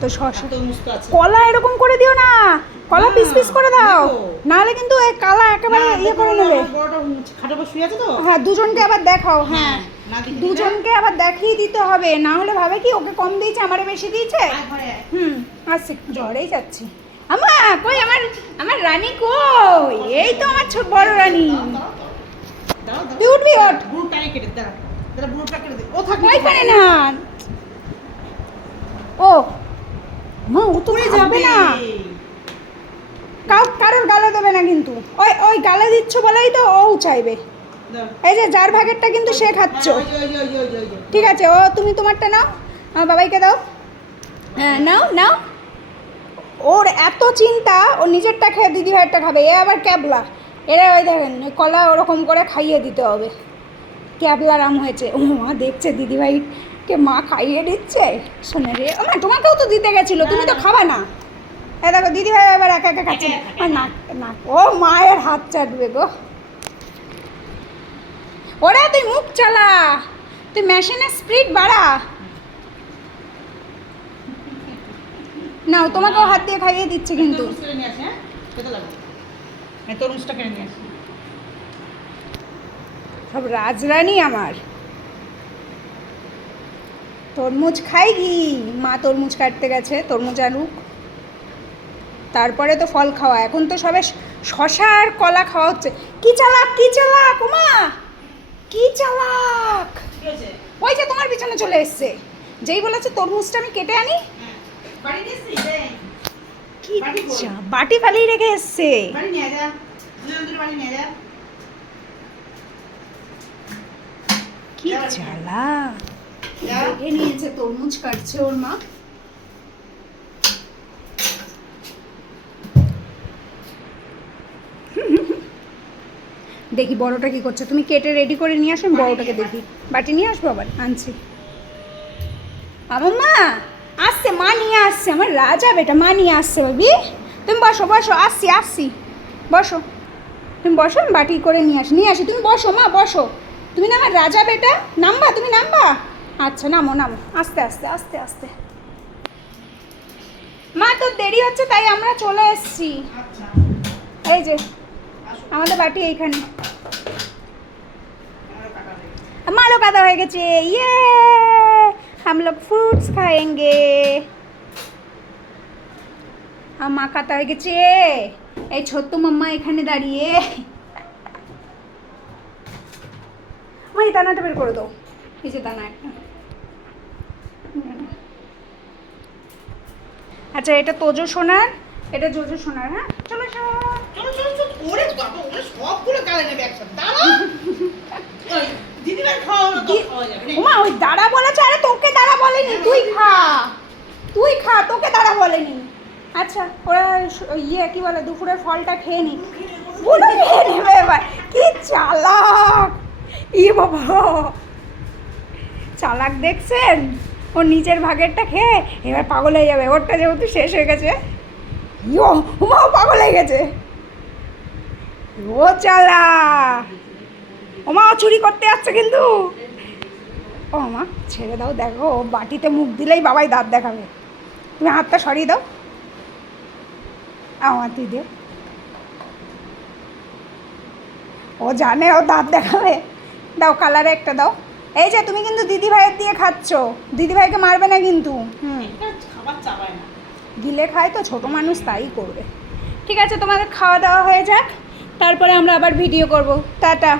তো শসা কলা এরকম করে দিও না, কলা পিস পিস করে দাও, নাহলে কিন্তু এই কালা একেবারে ইয়ে করে নেবে। হ্যাঁ দুজনকে আবার দেখাও, হ্যাঁ দুজনকে আবার দেখিয়ে দিতে হবে, না হলে ভাবে কি ওকে কম দিয়েছে আমারে বেশি দিয়েছে। আসছি, জ্বরেই যাচ্ছি। কই আমার রানী কই? এই তো আমার ছোট বড় রানী। তুই উঠবি, ওঠ। ওইখানে না, ও মা ও তো যাবে না, কারোর গালে দেবে না কিন্তু। ওই গালে দিচ্ছ বলেই তো ও চাইবে। এই যে যার ভাগেরটা কিন্তু সে খাচ্ছ, ঠিক আছে? ও তুমি তোমারটা নাও, আমার বাবাইকে দাও। হ্যাঁ নাও নাও। ওর এত চিন্তা, ও নিজেরটা খেয়ে দিদি ভাইয়েরটা খাবে। এ আবার ক্যাবলা, এরা ওই দেখেন কলা ওরকম করে খাইয়ে দিতে হবে। ক্যাবলার আম হয়েছে। ও মা দেখছে দিদি ভাইকে মা খাইয়ে দিচ্ছে, শোনে রে মা তোমাকেও তো দিতে গেছিলো, তুমি তো খাবা না। এ দেখো দিদি ভাই আবার একা একা খাচ্ছে না না, ও মায়ের হাত চাটবে গো। ওরা তুই মুখ চালা, তুই মেশিনের স্পিড বাড়া। না তোমাকেও হাত দিয়ে খাইয়ে দিচ্ছে কিন্তু। সব রাজরানী আমার। তরমুজ খাই কি? মা তরমুজ কাটতে গেছে, তরমুজ আনুক, তারপরে তো ফল খাওয়া। এখন তো সবে শশা আর কলা খাওয়া হচ্ছে। কি চালাক কি চালাক ওমা, কি চালাক! ওই যে তোমার পিছনে চলে এসছে, যেই বলেছে তরমুজটা আমি কেটে আনি, কি বাটি ফালিয়ে রেখে এসছে। কি চালাক! রেখে নিয়েছে, তরমুজ কাটছে ওর মা। দেখি বড়টা কি করছে, তুমি কেটে রেডি করে নিয়ে আসো, বড়টাকে দেখি। বাটি নিয়ে আসবো, আবার আনছি। আমার মা আসছে, মা নিয়ে আসছে, আমার রাজা বেটা মা নিয়ে আসছে। ভাবি তুমি বসো বসো, আসছি আসছি, বসো তুমি বসো, আমি বাটি করে নিয়ে আসি। তুমি বসো মা বসো, তুমি না আমার রাজা বেটা, নামবা তুমি নামবা। আচ্ছা নামো নামো, আস্তে আস্তে আস্তে আস্তে। মা তোর দেরি হচ্ছে তাই আমরা চলে এসছি। এই যে আমাদের বাটি এইখানে, মালও কাদা হয়ে গেছে। ইয়ে हम लोग फ्रूट्स खाएंगे। মা কাটা হয়ে গেছে। এই ছোট্ট মাম্মা এখানে দাঁড়িয়ে, মা এই দানাটা বের করে দাও, এই যে দানা একটা। আচ্ছা এটা তোজো সোনার, এটা জোজো সোনার। হ্যাঁ চলো চলো চলো চলো। ওরে বাবা, ওরে সবগুলো গালে নেবে একসাথে। দাঁড়া দিদিভাই খাও না, তো খাওয়া যাবে না। ওমা ওই দাঁড়া বলেছে, আরে তোকে দাঁড়া বলেনি, তুই খা তুই খা, তোকে দাঁড়া বলেনি। আচ্ছা ওরা ইয়ে কি বলে দুপুরের ফলটা খেয়ে নি, বলে খেয়ে নেবে এবার। কি চালাক! ই বাবা চালাক দেখছেন, ওর নিজের ভাগেরটা খেয়ে এবার পাগল হয়ে যাবে। ওরটা যেহেতু শেষ হয়ে গেছে, ইয়ো ওমাও পাগল হয়ে গেছে। ও চালা, ওমা চুরি করতে যাচ্ছে কিন্তু। ও মা ছেড়ে দাও, দেখো বাটিতে মুখ দিলেই বাবাই দাঁত দেখাবে। তুমি হাতটা সরিয়ে দাও, আমার দিদি ও জানে ও দাঁত দেখাবে। দাও কালারে একটা দাও। এই যে তুমি কিন্তু দিদি ভাইয়ের দিয়ে খাচ্ছ, দিদি ভাইকে মারবে না কিন্তু। গিলে খায় তো ছোট মানুষ, তাই করবে। ঠিক আছে তোমাদের খাওয়া দাওয়া হয়ে যাক, তারপরে আমরা আবার ভিডিও করব। টাটা।